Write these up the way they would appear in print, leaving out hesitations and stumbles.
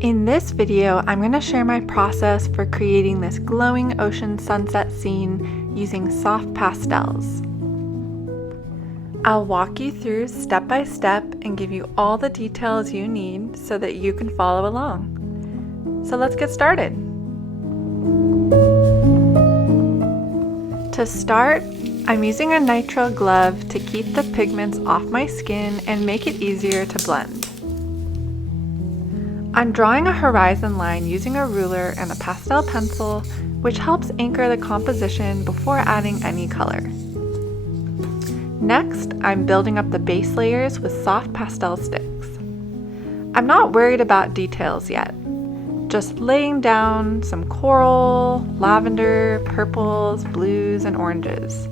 In this video, I'm going to share my process for creating this glowing ocean sunset scene using soft pastels. I'll walk you through step by step and give you all the details you need so that you can follow along. So let's get started. To start, I'm using a nitrile glove to keep the pigments off my skin and make it easier to blend. I'm drawing a horizon line using a ruler and a pastel pencil, which helps anchor the composition before adding any color. Next, I'm building up the base layers with soft pastel sticks. I'm not worried about details yet, just laying down some coral, lavender, purples, blues, and oranges.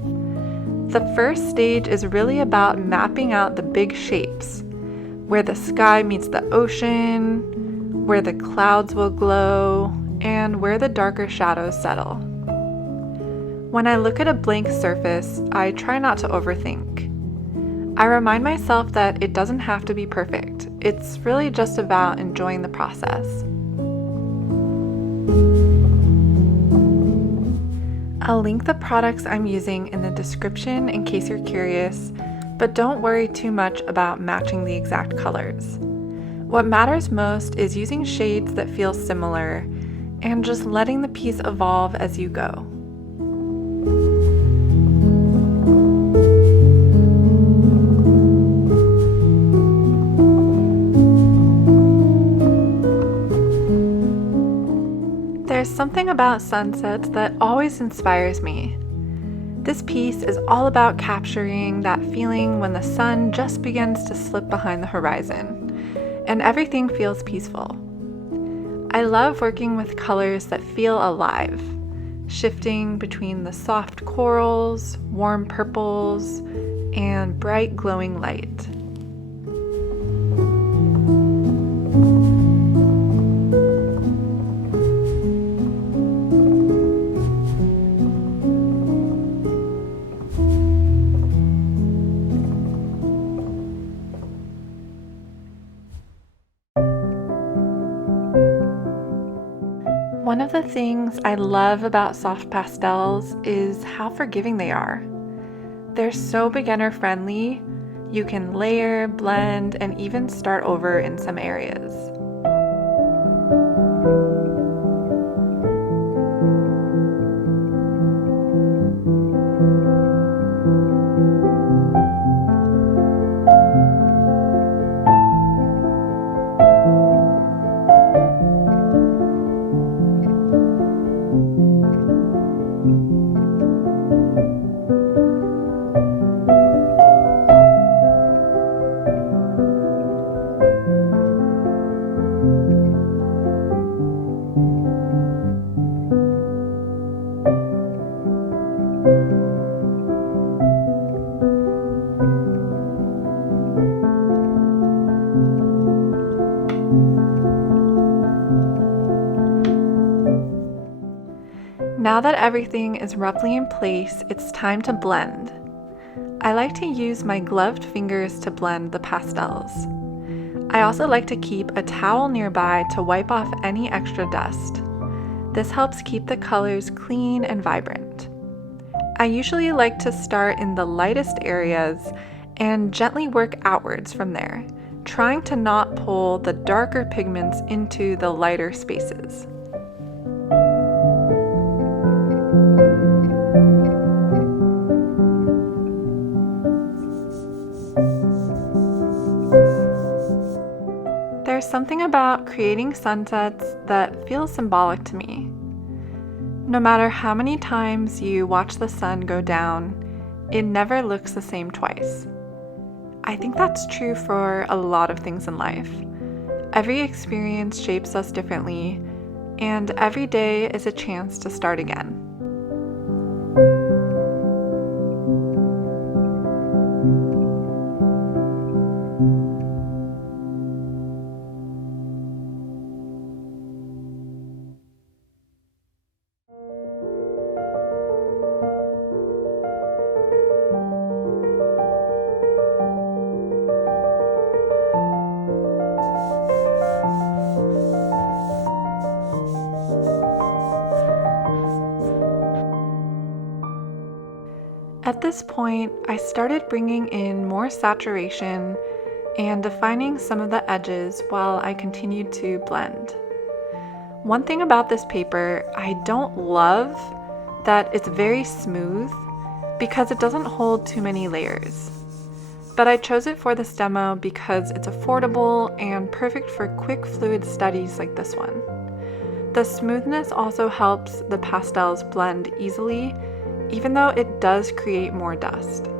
The first stage is really about mapping out the big shapes, where the sky meets the ocean, where the clouds will glow, and where the darker shadows settle. When I look at a blank surface, I try not to overthink. I remind myself that it doesn't have to be perfect. It's really just about enjoying the process. I'll link the products I'm using in the description in case you're curious, but don't worry too much about matching the exact colors. What matters most is using shades that feel similar and just letting the piece evolve as you go. There's something about sunsets that always inspires me. This piece is all about capturing that feeling when the sun just begins to slip behind the horizon and everything feels peaceful. I love working with colors that feel alive, shifting between the soft corals, warm purples, and bright glowing light. One of the things I love about soft pastels is how forgiving they are. They're so beginner friendly. You can layer, blend, and even start over in some areas. Now that everything is roughly in place, it's time to blend. I like to use my gloved fingers to blend the pastels. I also like to keep a towel nearby to wipe off any extra dust. This helps keep the colors clean and vibrant. I usually like to start in the lightest areas and gently work outwards from there, trying to not pull the darker pigments into the lighter spaces. There's something about creating sunsets that feels symbolic to me. No matter how many times you watch the sun go down, it never looks the same twice. I think that's true for a lot of things in life. Every experience shapes us differently, and every day is a chance to start again. this point, I started bringing in more saturation and defining some of the edges while I continued to blend. One thing about this paper I don't love that it's very smooth because it doesn't hold too many layers. But I chose it for this demo because it's affordable and perfect for quick fluid studies like this one. The smoothness also helps the pastels blend easily, even though it does create more dust.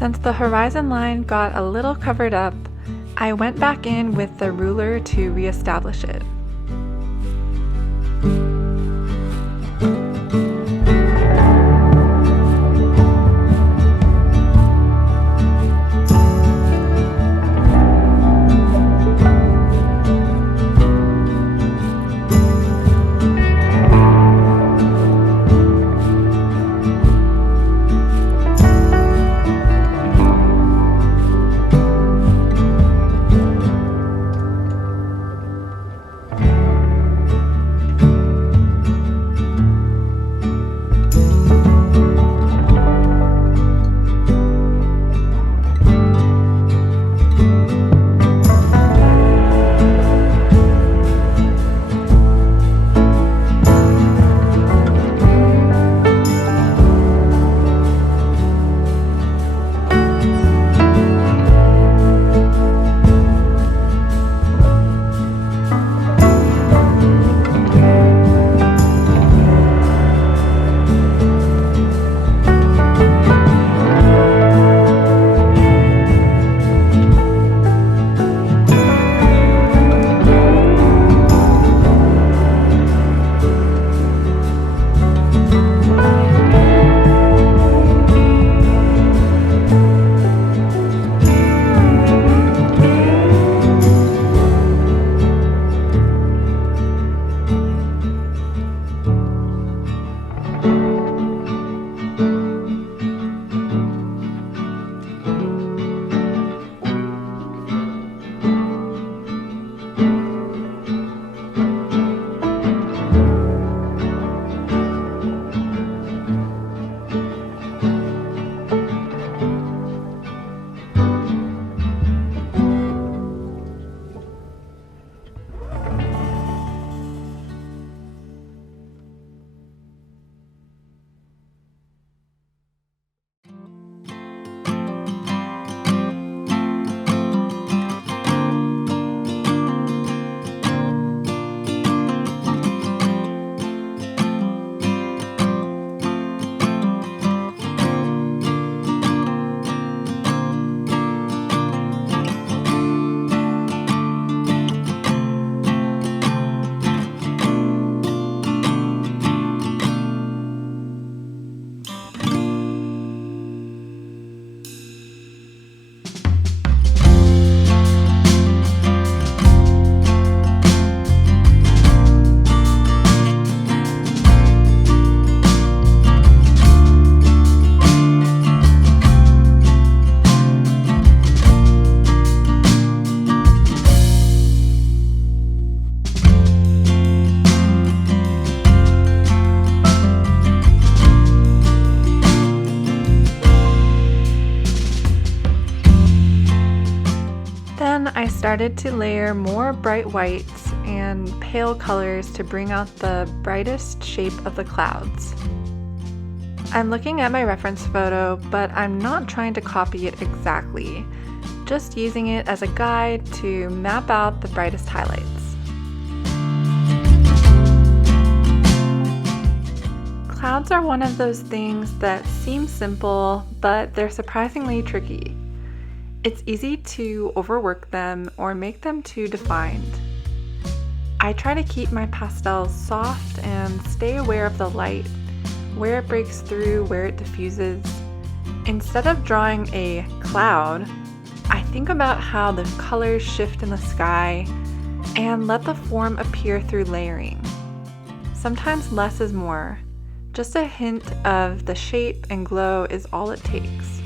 Since the horizon line got a little covered up, I went back in with the ruler to reestablish it. started to layer more bright whites and pale colors to bring out the brightest shape of the clouds. I'm looking at my reference photo, but I'm not trying to copy it exactly, just using it as a guide to map out the brightest highlights. Clouds are one of those things that seem simple, but they're surprisingly tricky. It's easy to overwork them or make them too defined. I try to keep my pastels soft and stay aware of the light, where it breaks through, where it diffuses. Instead of drawing a cloud, I think about how the colors shift in the sky and let the form appear through layering. Sometimes less is more. Just a hint of the shape and glow is all it takes.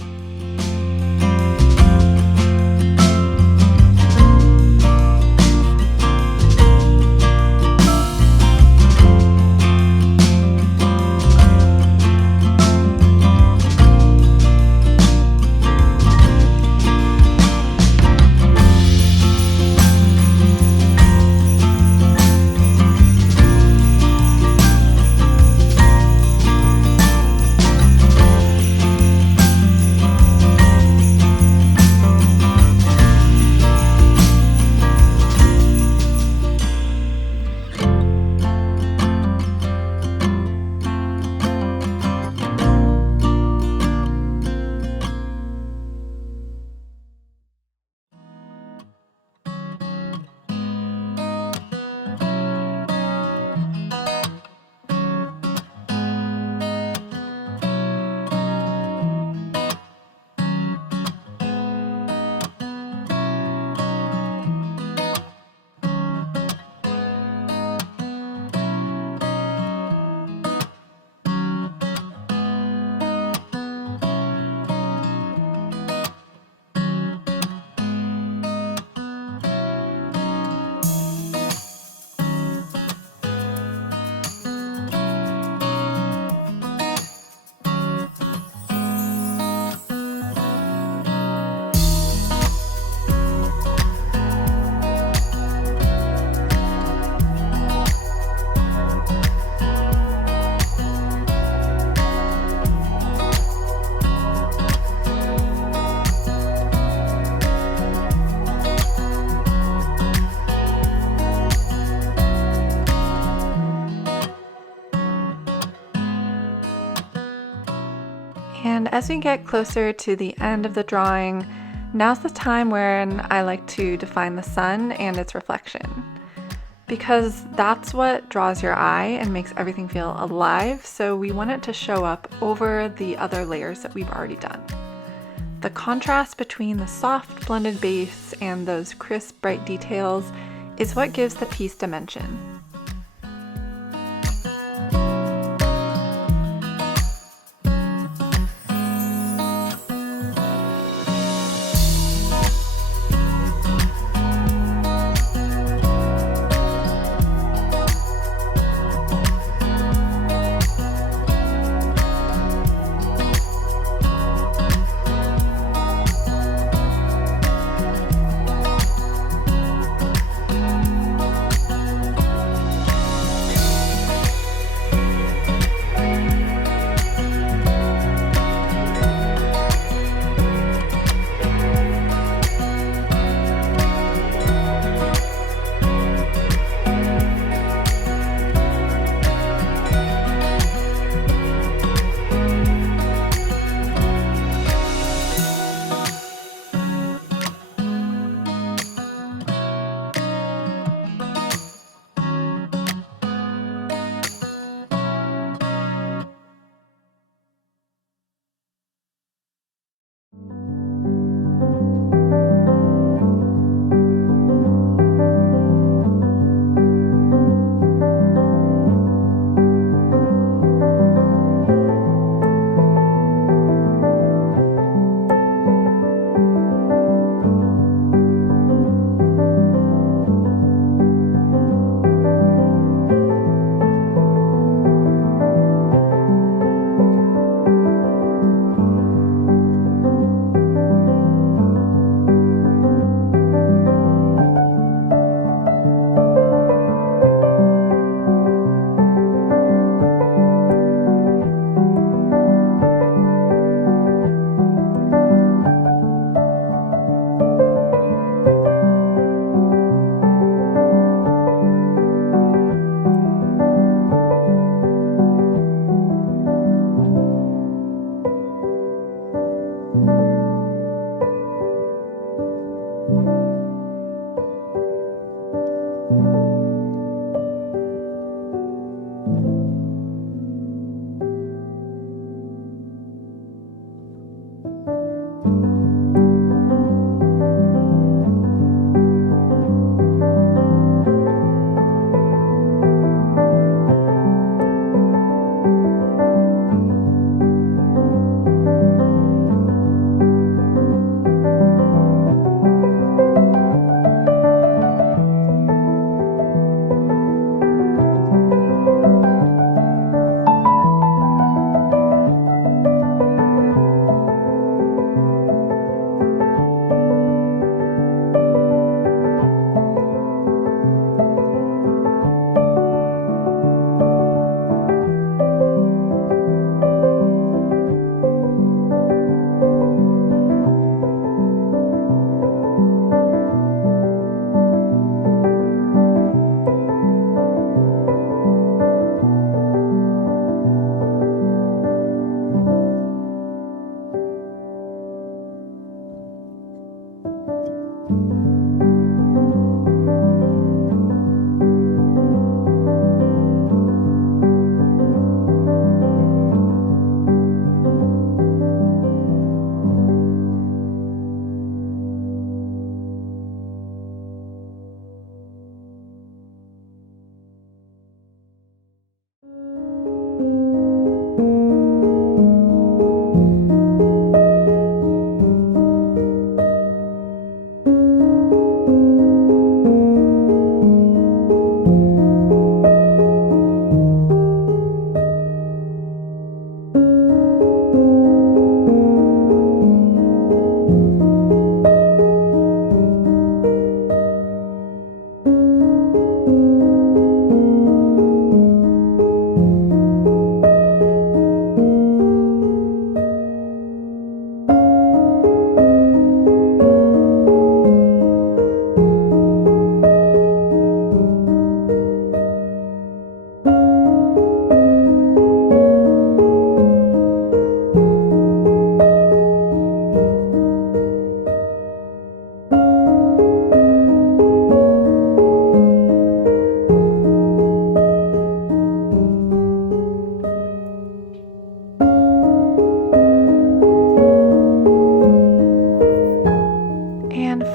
And as we get closer to the end of the drawing, now's the time when I like to define the sun and its reflection. Because that's what draws your eye and makes everything feel alive, so we want it to show up over the other layers that we've already done. The contrast between the soft blended base and those crisp, bright details is what gives the piece dimension.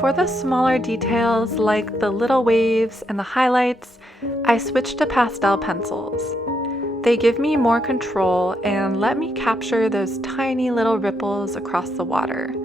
For the smaller details like the little waves and the highlights, I switched to pastel pencils. They give me more control and let me capture those tiny little ripples across the water.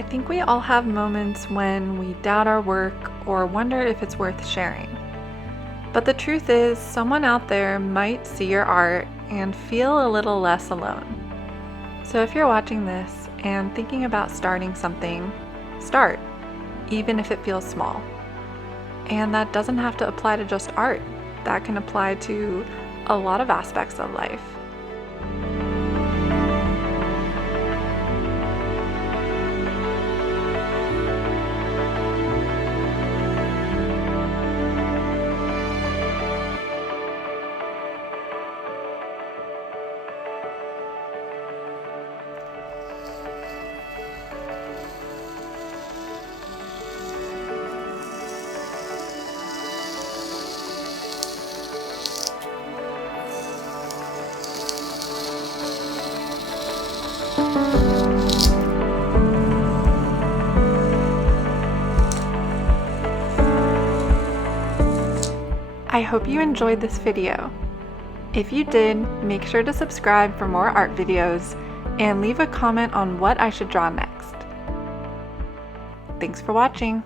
I think we all have moments when we doubt our work or wonder if it's worth sharing. But the truth is, someone out there might see your art and feel a little less alone. So if you're watching this and thinking about starting something, start, even if it feels small. And that doesn't have to apply to just art. That can apply to a lot of aspects of life. I hope you enjoyed this video. If you did, make sure to subscribe for more art videos and leave a comment on what I should draw next. Thanks for watching.